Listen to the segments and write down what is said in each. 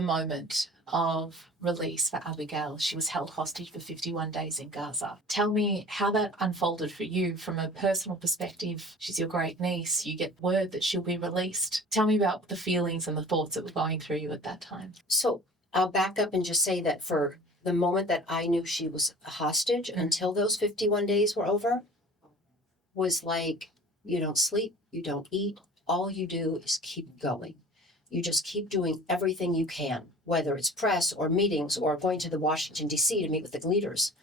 the moment of release for Abigail. She was held hostage for 51 days in Gaza. Tell me how that unfolded for you from a personal perspective. She's your great niece. You get word that she'll be released. Tell me about the feelings and the thoughts that were going through you at that time. So I'll back up and just say that for the moment that I knew she was a hostage until those 51 days were over was like, you don't sleep, you don't eat. All you do is keep going. You just keep doing everything you can, whether it's press or meetings or going to the Washington, D.C. to meet with the leaders.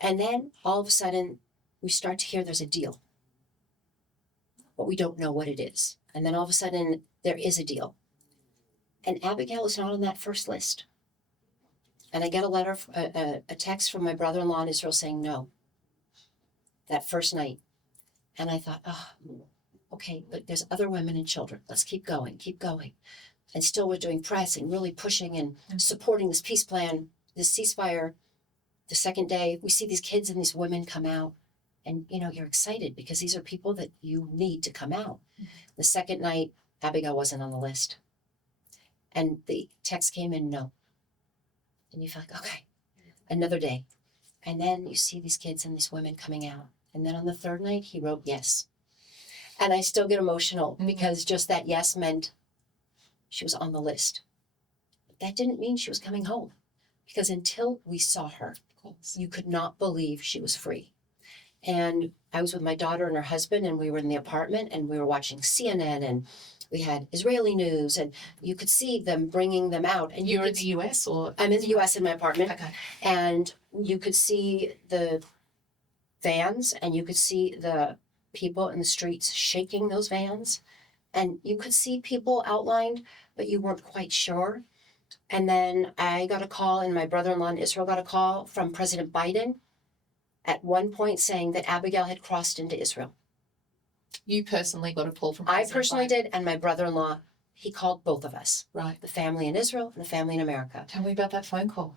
And then all of a sudden, we start to hear there's a deal, but we don't know what it is. And then all of a sudden, there is a deal. And Abigail is not on that first list. And I get a text from my brother-in-law in Israel saying no, that first night. And I thought, oh, okay, but there's other women and children. Let's keep going, keep going. And still we're doing press and really pushing and supporting this peace plan, this ceasefire. The second day, we see these kids and these women come out. And, you're excited because these are people that you need to come out. Mm-hmm. The second night, Abigail wasn't on the list. And the text came in, no. And you feel like, okay, another day. And then you see these kids and these women coming out. And then on the third night, he wrote yes. And I still get emotional because just that yes meant she was on the list. But that didn't mean she was coming home, because until we saw her, you could not believe she was free. And I was with my daughter and her husband, and we were in the apartment, and we were watching CNN, and we had Israeli news, and you could see them bringing them out. And you're in the US, or? I'm in the US in my apartment. Okay. And you could see the vans, and you could see the people in the streets shaking those vans. And you could see people outlined, but you weren't quite sure. And then I got a call, and my brother-in-law in Israel got a call from President Biden at one point saying that Abigail had crossed into Israel. You personally got a call from I President personally Biden? did, and my brother-in-law, he called both of us. Right. The family in Israel and the family in America. Tell me about that phone call.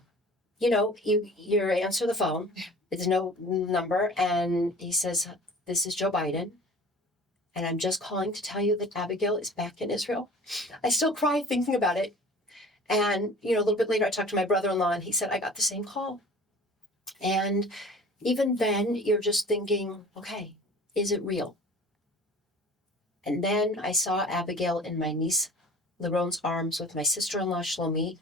You answer the phone. There's no number, and he says, "This is Joe Biden, and I'm just calling to tell you that Abigail is back in Israel." I still cry thinking about it. And, a little bit later, I talked to my brother-in-law, and he said, I got the same call. And even then, you're just thinking, okay, is it real? And then I saw Abigail in my niece Liron's arms with my sister-in-law, Shlomit.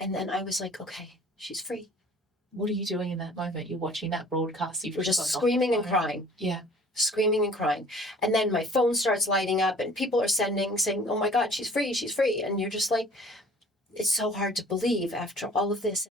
And then I was like, okay, she's free. What are you doing in that moment? You're watching that broadcast. We're just screaming and crying. Yeah. Screaming and crying. And then my phone starts lighting up, and people are saying, oh my God, she's free, she's free. And you're just like, it's so hard to believe after all of this.